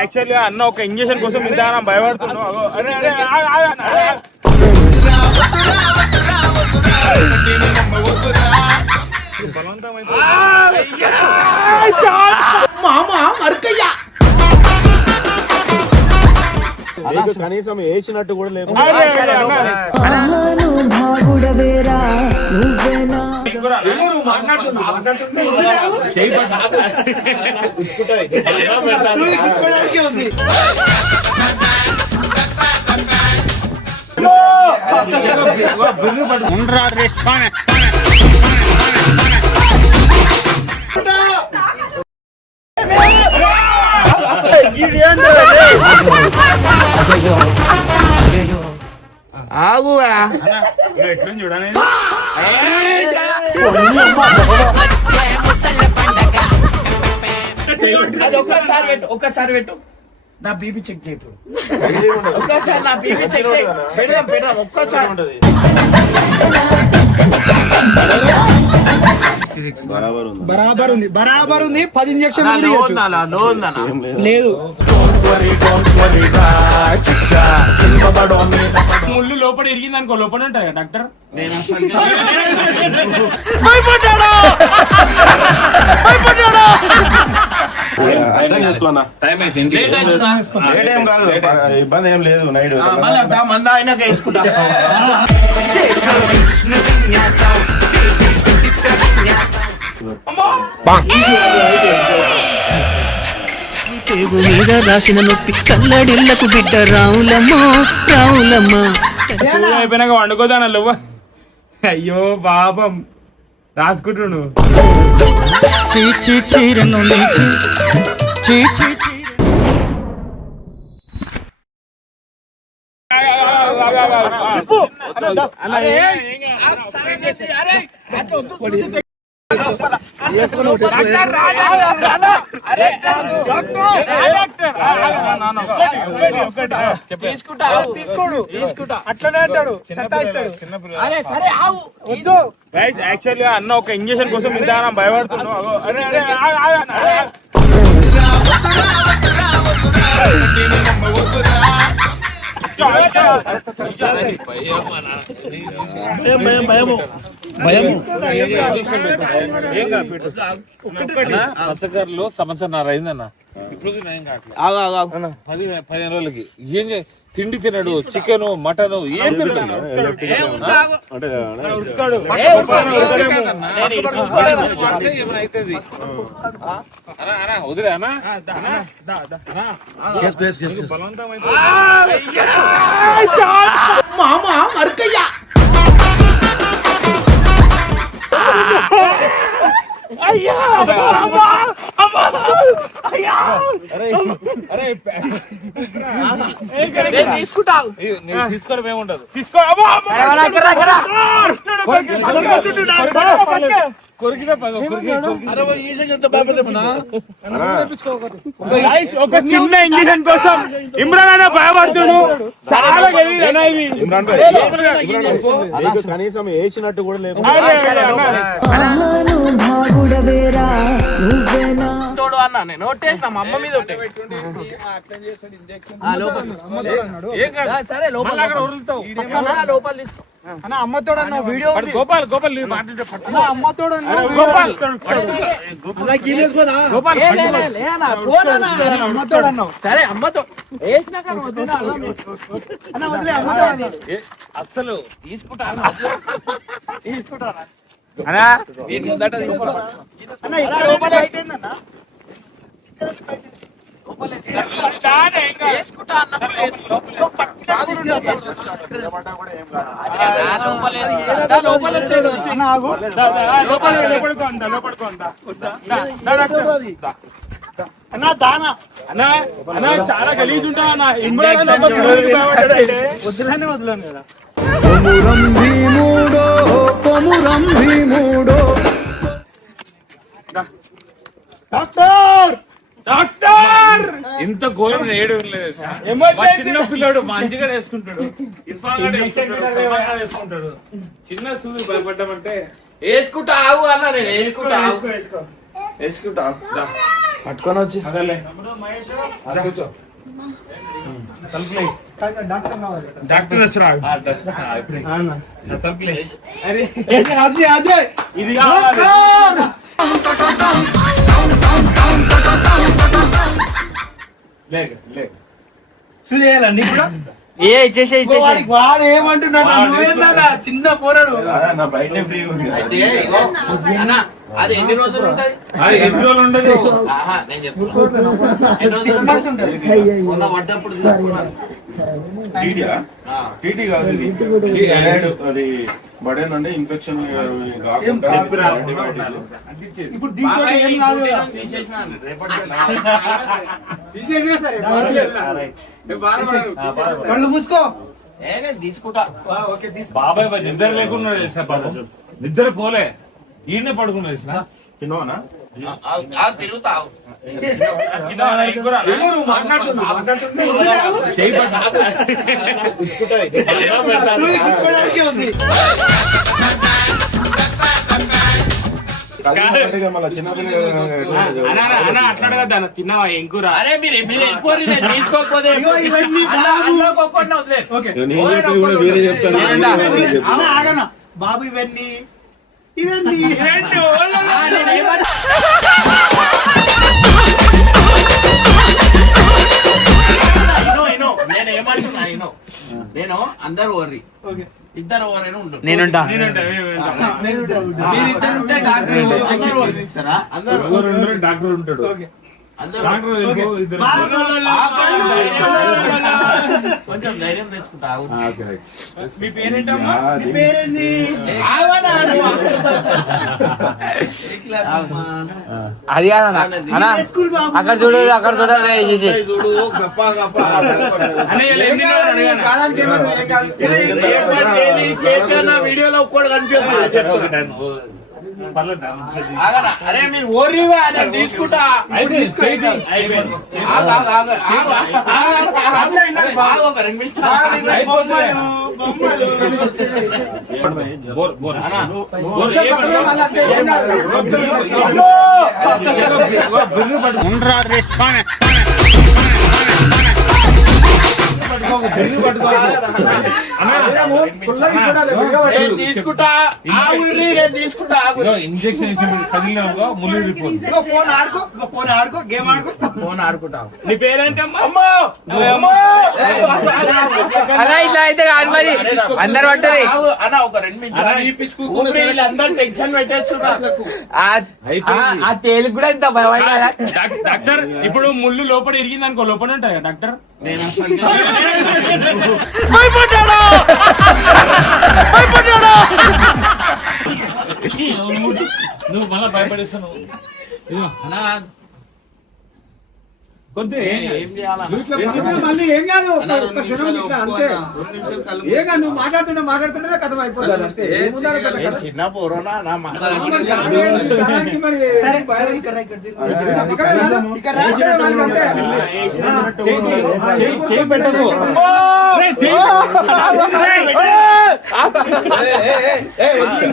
Actually అన్న ఒక injection కోసం ఇంత భయపడుతున్నావు. కనీసం వేసినట్టు కూడా లేదు. ఆగువా ఎట్లా చూడని ఒక్కసారి పెట్టు నా బీపీ చెక్ చేయప్పుడు ఒక్కసారి నా బీపీ చెక్ చేయి. పెడదాం ఒక్కసారి. బరాబర్ ఉంది 10 ఇంజక్షన్ లేదు. ముళ్ళు లోపల ఇరిగింది అనుకో, లోపల ఉంటాయి కదా డాక్టర్. అర్థం చేసుకోనా, ఇబ్బంది ఏం లేదు. నైట్ మంద అయినాక వేసుకుంటా. మీద రాసిన నొప్పి కల్లడిల్లకు బిడ్డ రావులమ్మో రావులమ్మ. అయిపోయినాక వండుకోదాన నువ్వు. అయ్యో పాపం రాసుకుంటున్నాను. అట్లనే అంటాడు. యాక్చువల్లీ అన్న ఒక ఇంజక్షన్ కోసం ఇంత భయపడుతున్నావు. మసకర్లో సంవత్సరం అయిందన్న. ఇప్పుడు ఏం కావట్లేదు. 15 రోజులకి ఏం తిండి తినడు, చికెన్ మటన్ ఏం తినడు. వదిలే అన్న. మామా మరకయ్యా తీసుకోవడం ఏముండదు. ఒక చిన్న ఇంజక్షన్ కోసం ఇమ్రాన్ అన్న భయపడుతున్నాడు. చాలా కనీసం వేసినట్టు కూడా లేదు. అన్న నేను ఒట్టేసిన మా అమ్మ మీద సరే లోపల తీసుకో. అన్న అమ్మతోడు అన్న వీడియో గోపాల్ అమ్మతోడు అమ్మతోడు అన్నావు. సరే అమ్మతో వేసినాక అన్న వదిలే అమ్మతోడు అసలు తీసుకుంటా అన్న చాలా గలీజ్ ఉంటా అన్న. వద్దులనే వదిలేను కదా. డాక్టర్ డాక్టర్ ఇంత ఘోరం ఏడు లేదు. చిన్న పిల్లడు మంచిగా వేసుకుంటాడు, ఇర్ఫాన్ గారు వేసుకుంటాడు. చిన్న సూది భయపడ్డామంటే వేసుకుంటా ఆవు అన్న. నేను వేసుకుంటా పట్టుకొని వచ్చి కూర్చో డాక్టర్ వస్తురా అరే అజయ్ అజయ్ ఇది కావాలి లేక సుదేయాలండి కూడా ఏ ఇచ్చేసే వాడు ఏమంటున్నాడు నువ్వేందన్నా చిన్న పోరాడు నా బయట ఫ్రీ ఉంది అయితే ఇగో అన్న అది ఎన్ని రోజులు ఉంటది అది ఎన్ని రోజులు ఉండదు ఆహా నేను చెప్తున్నా ఎన్ని రోజులు ఉంటది మొన్న పడ్డప్పుడు తీసుకున్నాను. టీటీయా ఆ. టీటీ కాదు ఇది. థైరాయిడ్ అది బడేన్ అంటే ఇన్ఫెక్షన్ కాకుండా అంటించేది ఇప్పుడు దీంతో బాబాయ్ ఏం కాదు కదా. తీసేసినాను రేపటికి కళ్ళు మూసుకో నేను తీసుకుంటా ఓకే తీసుకో బాబాయ్ నిద్ర లేకుండా తెలుసా పాపం నిద్ర పోలే ఈయన పడుకున్నా తెలిసిన తిన్నావనా తిరుగుతా చేయి పట్టు. సూది కూర్చోడానికే ఉంది మళ్ళీ చిన్నపిల్ల అట్లా అడగద్దు అన్న తిన్నావా ఏం కూర అరే మీరు వెళ్ళిపోరు నేను తీసుకోకపోతే ఇగో ఇవన్నీ బాబు. వదిలేదు నేను చెప్పి కూడా వేరే చెప్తాను అన్న ఆగన్న బాబు ఇవన్నీ ఇవన్నీ నేను ఏమంటున్నా నేను అందరు ఓర్రి ఓకే ఇద్దరు ఓరైనా ఉండు నేనుంటా అందరూ ఓర్రి అందరూ ఎవరు ఉండరు, డాక్టర్ ఉంటాడు ఓకే అందరూ డాక్టర్ వెళ్ళిపో, ఇద్దరు కొంచెం ధైర్యం తెచ్చుకుంటా ఆగు. Okay, right. మీ పేరేంటమ్మా నీ పేరేంది ఆగనా నువ్వు? అది కాదన్నా అన్నా స్కూల్ బాబు అక్కడ చూడు అక్కడ చూడు చేసి చూడు గప్ప గప్ప అన్నయ్య ఎన్ని రోజులు అడిగాను కాదానికి ఏమన్నా ఏం కాదు. వీడియోలో కూడా కనిపిస్తుంది చెప్తున్నా. Okay, done. పర్లేదు, డన్. ఆగనా అరే మీరు ఓర్రివా నేను తీసుకుంటా అయిపోయింది, చేయి తీయి. అయిపోయింది ఆగు, ఆగు, ఆగు, ఆగు, ఆగు, ఆగు, ఒక 2 నిమిషాలు. బొమ్మలు బొమ్మలు బోర్, బోర్. అన్నా, బోర్, కొంచెం ఏమన్నా? పక్కనే మళ్ళీ అంతే, ఏం కాదు. బిర్రు పట్టుకో. బిర్రు పట్టుకో. పుల్లగా చూడాలి, బిడ్డ పట్టు. నేను తీసుకుంటా ఆగుర్రి, నేను తీసుకుంటా ఆగు. ఇదిగో ఇంజెక్షన్ వేసి కదిలినామో ముళ్ళు విడిపోతుంది. ఇగో ఫోన్ ఆడుకో గేమ్ ఆడుకో ఫోన్ ఆడుకుంటా నీ పేరేంటమ్మా అమ్మో అమ్మో అలా ఇట్లా అయితే కాదు మరి అందరు పట్టరు ఆగు, అన్న ఒక 2 నిమిషాలు ఊపిరి వీళ్ళందరూ టెన్షన్ పెట్టేస్తున్నారు ఆ తేలికి కూడా ఇంత భయపడ్డా డాక్టర్ ఇప్పుడు ముళ్ళు లోపల ఇరిగింది అనుకో లోపల ఉంటాయి కదా డాక్టర్ నేను అసలు నువ్వు మళ్ళా భయపడేస్తున్నావు. అన్నా, కొద్దిగా ఏం చేయాలా మళ్ళీ ఏం కాదు ఒక్క క్షణం ఇట్లా అంతే ఏం కాదు నువ్వు మాట్లాడుతుంటే కథ అయిపోతుంది అంతే ఏముండాలి పెద్ద నేను కథ. చిన్న పోరోనా నా మాట మరి దానికి మరి సరే ఇక్కడ రాజకీయ వాళ్ళు అంతే. చేయి పెట్టదు. రేయ్, చేయి.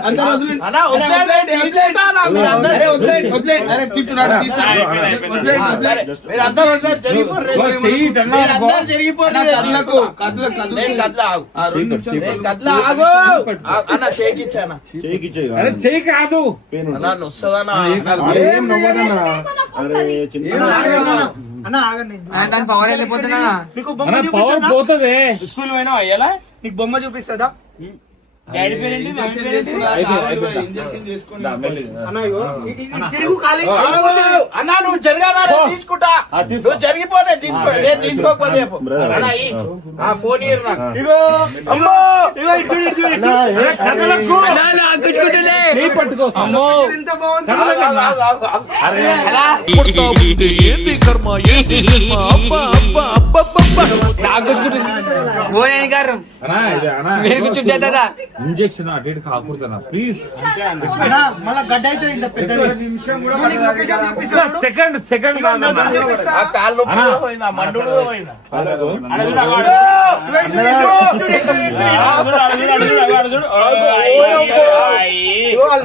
అందరూ వదిలేండి. అన్నా వదిలేయండి, తీసుకుంటా నా మీరందరూ. అరే చిట్టునాడు తీసుకురా. ఆ, సరే, మీరందరూ వదిలేయండి, జరిగిపోర్రి. చెయ్యి టన్నా అనుకో. మీరందరూ జరిగిపోర్రి, నేను కదలకు తీసుకుంటా. కదలకు నేను కదలా ఆగు. నేను కదలా ఆగు. అన్న చేయికి ఇచ్చానా చేయికి అరే చెయ్యి కాదు. అన్నా వస్తుందన్నా ఏం నవ్వదన్నా అరే చిన్న అన్న ఆగండి దాని పవర్ వెళ్ళిపోతున్నా నీకు అన్న బొమ్మ పవర్ చూపిస్తుందా పోతుంది. స్కూల్ పోయినావా అయ్యాలా నీకు బొమ్మ చూపిస్తుందా డాడీ పేరేంటి మమ్మీ ఇంజెక్షన్ పేరేంటి? చేసుకున్నా అయిపోయింది. ఇంజెక్షన్ చేసుకుని దా, మెల్లిగా. అన్న ఇగో ఇది తిరుగు ఖాళీ అన్నా నువ్వు జరగాలా నేను తీసుకుంటా ఆ, తీసుకో. నువ్వు జరిగిపోతే తీసుకో నేను తీసుకోకపోతే చెప్పు. అన్నా ఈ ఆ ఫోన్ ఇయ్యరు నాకు. ఇగో అమ్మో ఇగో ఇటు చూడు ఇటు చూడు కదలకు. కూర్చుంటుండే చేయి పట్టుకో. అమ్మో. ఎంత బాగుంది ఆగు, ఆగు, ఆగు, ఆగు, ఆగు. ఫోన్ ఏం కారం అన్నా, ఇది అన్నా, మీరు కూర్చుంటా ఇంజెక్షన్ అటు ఇటు కాకూడదన్నా ప్లీజ్. అన్న మళ్ళా గడ్డ అయితే ఇంత పెద్ద నిమిషం కూడా నీకు లొకేషన్ చూపిస్తాను సెకండ్ ఇగో నా దగ్గర ఆ కాళ్ళు నొప్పి కూడా పోయిందా మండు కూడా పోయిందా అలాగో అడగరా వాడు.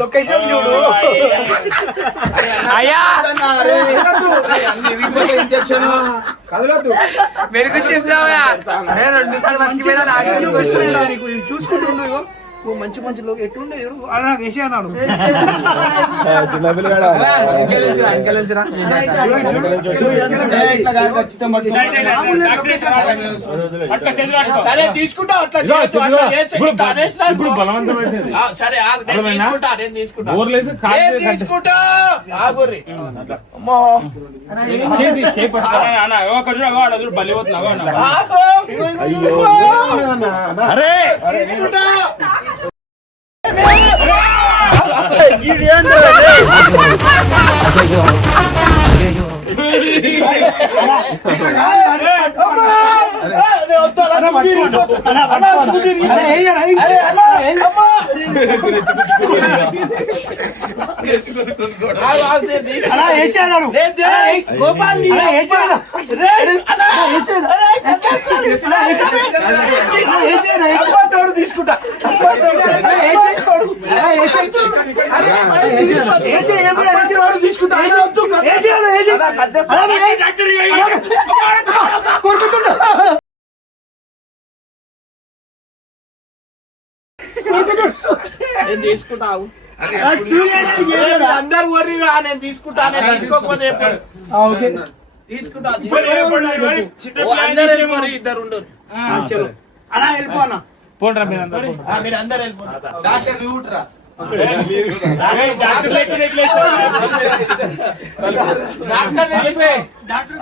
లొకేషన్ చూడు అయ్యా ఇంజక్షన్ కదలొద్దు మెరుగు చెప్తావా చూసుకుంటుండు నువ్వు మంచి మంచి లోకి ఎట్లుండే వేసి అన్నాడు సరే తీసుకుంటా అట్లా చేయొచ్చు, అట్లా చేయొచ్చు. ఇట్లా అనేసినా ఇప్పుడు బలవంతమైతే సరే ఆగు, నేను తీసుకుంటా నేను తీసుకుంటా ఊర్లేసి కాలు నేను తీసుకుంటా ఆగుర్రి అమ్మో ఆగు. అరే తీసుకుంటా తీసుకుంటా నేను తీసుకుంటావు అందరు వర్రిగా నేను తీసుకుంటా నేను తీసుకోకపోతే తీసుకుంటా అందరు వర్రి ఇద్దరు ఉండరు అలా వెళ్ళిపోనా పోండ్రా మీరందరూ మీరు అందరు వెళ్ళిపోతారు డాక్టర్ రూట్రా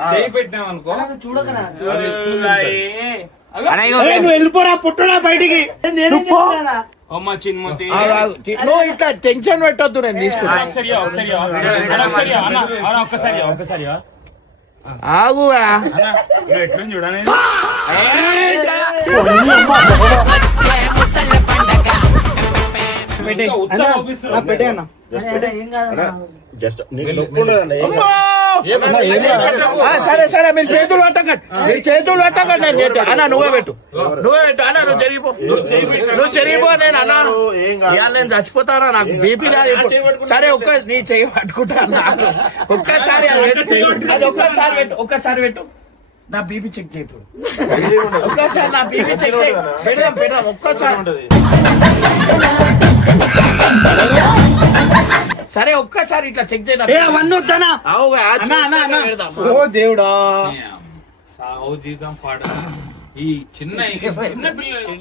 చేయి పెట్టినాం అనుకో నువ్వు వెళ్ళిపోరా పుట్టడా బయటికి నువ్వు ఇట్లా టెన్షన్ పెట్టొద్దు నేను తీసుకుంటా ఒక్కసారి ఆగు ఎట్లని చూడని పెట్టే అన్న సరే సరే మీరు చేతులు పెట్టకండి మీరు చేతులు పెట్టకండి నేను చెప్పి అన్న నువ్వే పెట్టు అన్న నువ్వు జరిగిపో నువ్వు జరిగిపో నేను అన్నాను ఇవాళ నేను చచ్చిపోతానా నాకు బీపీ కాదు ఇప్పుడు. సరే నీ చెయ్యి పట్టుకుంటా నాకు ఒక్కసారి అది ఒక్కసారి పెట్టు నా బీపీ చెక్ చేయి ఇప్పుడు ఒక్కసారి నా బీపీ చెక్ చేయి పెడదాం ఒక్కసారి సరే ఒక్కసారి ఇట్లా చెక్ అవన్నీ వద్దానా ఓ దేవుడా సావు జీతం పాడ ఈ చిన్న పిల్లలు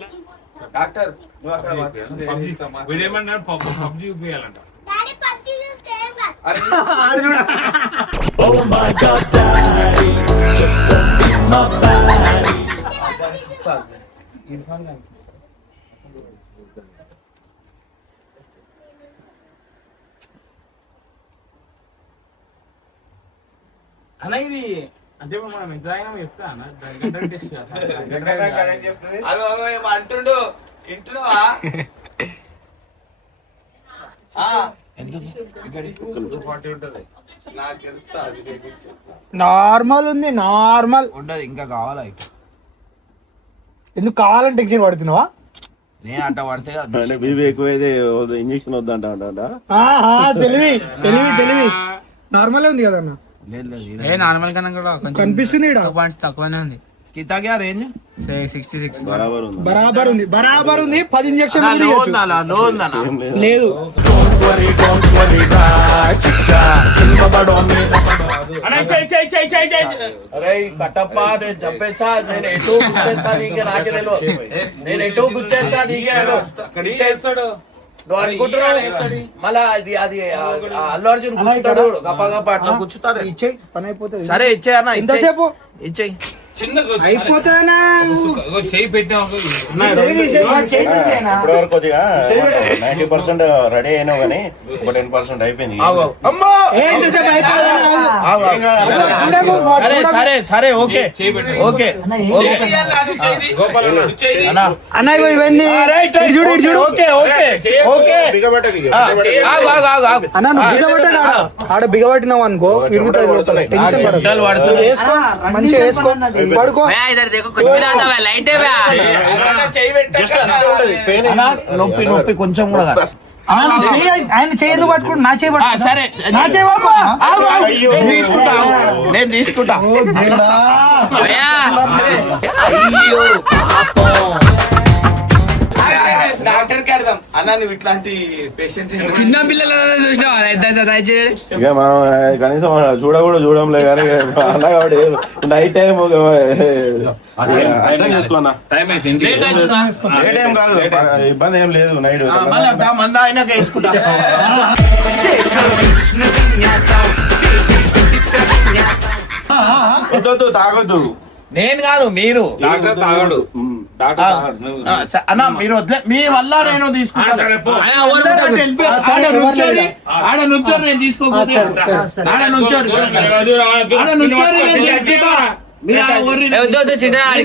డాక్టర్ వీడేమన్నా పబ్జి ఉపయోగాలంట అన్న ఇది అంటే మనం ఎంత అయినా చెప్తా అన్న టెస్ట్ అంటుండు ఇంటున్నావా నార్మల్ ఉంది నార్మల్ ఉండదు ఇంకా కావాలా ఎందుకు కావాలంటే టెన్షన్ పడుతున్నావా నేను అట్ట పడితే బీబీ ఎక్కువైతే ఇంజక్షన్ వద్దంట తెలివి నార్మల్ ఉంది కదన్న నార్మల్ కన్నా కూడా కనిపిస్తుంది పాయింట్స్ తక్కువనే ఉంది కితాగా రేంజ్ 66 బరాబర్ ఉంది 10 ఇంజక్షన్ లేదు అరే కట్టప్ప నేను చంపేసా నేను ఎటో గుచ్చేస్తా నీకే నాకే తెలియదు నేను ఎటో గుచ్చేస్తా నీకే చేస్తాడు నువ్వు అనుకుంటున్నావు మళ్ళా అది అల్లు అర్జున్ కూర్చుంటాడు గప్ప గప్ప అట్లా కూర్చుతాడు ఇచ్చేయి పని అయిపోతుంది సరే ఇచ్చేయి అన్న ఇంతసేపు ఇచ్చేయి చిన్నగా అయిపోతానా చేయి పెట్టాం ఇప్పటివరకు కొద్దిగా 90% రెడీ అయినావు కానీ 10% అయిపోయింది. అమ్మా సరే సరే సరే ఓకే ఓకే అన్న ఇవన్నీ ఓకే ఓకే ఓకే బిగబెట్టకి అన్న నువ్వు బిగబట్ట ఆడ బిగబట్టినావు అనుకో విరుగుతాయి లోపల. టెన్షన్ పడకు. పడుతుంది వేసుకో మంచిగా వేసుకో పడుకో इधर देखो कुछ भी आता है लाइट है నొప్పి నొప్పి కొంచెం కూడా కాదు. ఆయన చేయను పట్టుకుంటు నా చేయి పట్టుకో సరే నా చేయి పట్టుకో ఆగు, ఆగు. నేను తీసుకుంటా నేను తీసుకుంటా డాక్టర్ కి అర్థం అన్న నువ్వు ఇట్లాంటి పేషెంట్ చిన్న పిల్లల చూసినా ఇక మనం కనీసం చూడంలే కానీ అన్న కాబట్టి నైట్ టైం అర్థం చేసుకున్నా టైం అయింది లేట్ అవుతుందా? ఏ టైం కాదు ఇబ్బంది ఏం లేదు నైట్ మళ్ళీ మంద అయినాక వేసుకుంటా వద్దు తాగొద్దు నేను కాదు మీరు డాక్టర్ తాగడు డాక్టర్ తాగడు నువ్వు అన్న మీరు వదిలే మీ వల్ల నేను తీసుకుంటా సరే, పో. ఆడ నుంచోరు నేను తీసుకోకపోతే ఆడ నుంచోరు ఆడ నుంచోరు నేను తీసుకుంటా మీరు ఆడ ఓర్రి నేను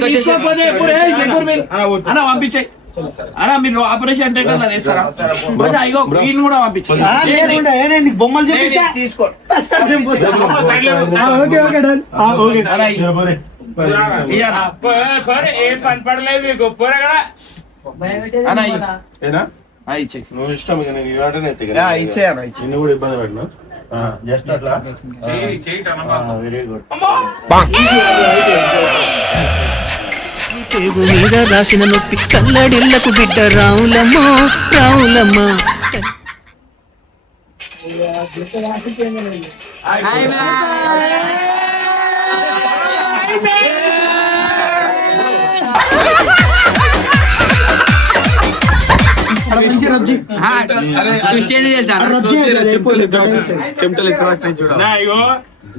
తీసుకోకపోతే ఎప్పుడు ఎప్పుడు మీరు అన్న పంపించాయి అన్న మీరు ఆపరేషన్ థియేటర్ లో చేస్తారా పోతే అయ్యో వీళ్ళు కూడా పంపించాయి బొమ్మలు చూపించా తీసుకో ఓకే ఓకే డన్ ఓకే అన్న, ఇయ్యనా? ఏం పని పడలేదు మీకు పోరా అన్న, ఏనా ఇచ్చేయి నువ్వు ఇష్టం ఇక నేను ఇవాటనే ఇచ్చేయన్నా ఇచ్చేయి చిన్న కూడా ఇబ్బంది పెట్టినా జస్ట్ అట్లా చెయ్యి టనబాకు. వెరీ గుడ్ పేగు మీద రాసిన నొప్పి కల్లడిల్లకు బిడ్డ రావులమ్మో రావులమ్మ నా ఇగో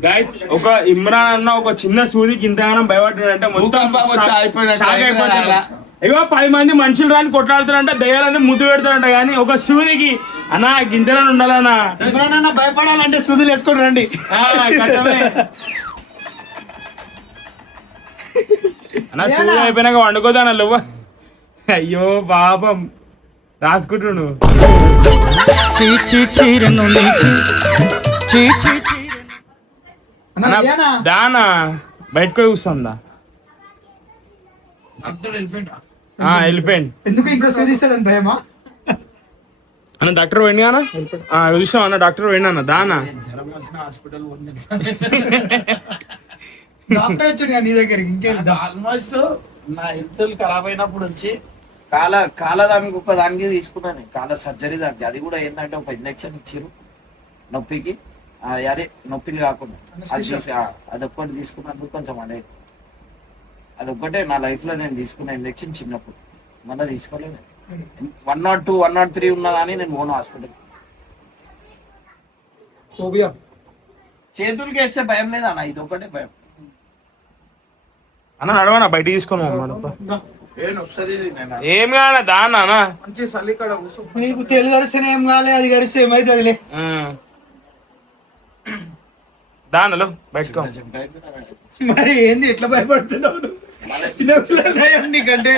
గైస్ ఒక ఇమ్రాన్ అన్న ఒక చిన్న సూదికి ఇంతగానం భయపడ్డాడంటే మొత్తం షాక్ అయిపోతాడు. ఇగో 10 మంది మనుషులు రాని కొట్లాడుతారంట దయ్యాలని ముద్దు పెడతారంట కానీ ఒక సూదికి అన్నా గింతలని ఉండాలన్నా భయపడాలంటే సూదులు వేసుకొని రండి కష్టమే అన్న సూది అయిపోయినాక వండుకోదా నువ్వు అయ్యో పాపం రాసుకుంటున్నాడు దానా బయటకు కూర్చుందా వెళ్ళిపోయింది ఎందుకు ఇంకో సూది ఇస్తాడని భయమా అన్న డాక్టర్ పోయింది అన్న చూసాం అన్న డాక్టర్ పోయింది అన్న దానా డాక్టర్ వచ్చాడు నీ దగ్గరికి ఇంకేం ఆల్మోస్ట్ నా హెల్త్ ఖరాబ్ అయినప్పుడు వచ్చి కాలదానికి ఒక దానికి తీసుకున్నాను కాల సర్జరీ దానికి అది కూడా ఏంటంటే ఒక ఇంజక్షన్ ఇచ్చారు నొప్పికి అదే నొప్పిలు కాకుండా అది ఒక్కటి తీసుకున్నందుకు కొంచెం అనేది అదొక్కటే నా లైఫ్ లో నేను తీసుకున్న ఇంజక్షన్ చిన్నప్పుడు మళ్ళీ తీసుకోలేదు 102 103 ఉన్నా కానీ నేను పోను హాస్పిటల్ ఫోబియా చేతులకి వేస్తే భయం లేదా అన్న ఇది ఒకటే భయం అన్న నడవనా బయట తీసుకున్నాం ఏం వస్తుంది ఏం కాదా దానా మంచి సల్లి కాడ కూర్చో నీకు తెలుగు గడిస్తేనే ఏం కాలే అది గడిస్తే ఏమైతే అదిలే దానలో బయటకు మరి ఏంది ఎట్లా భయపడుతున్నావు చిన్నపిల్లలు నీకంటే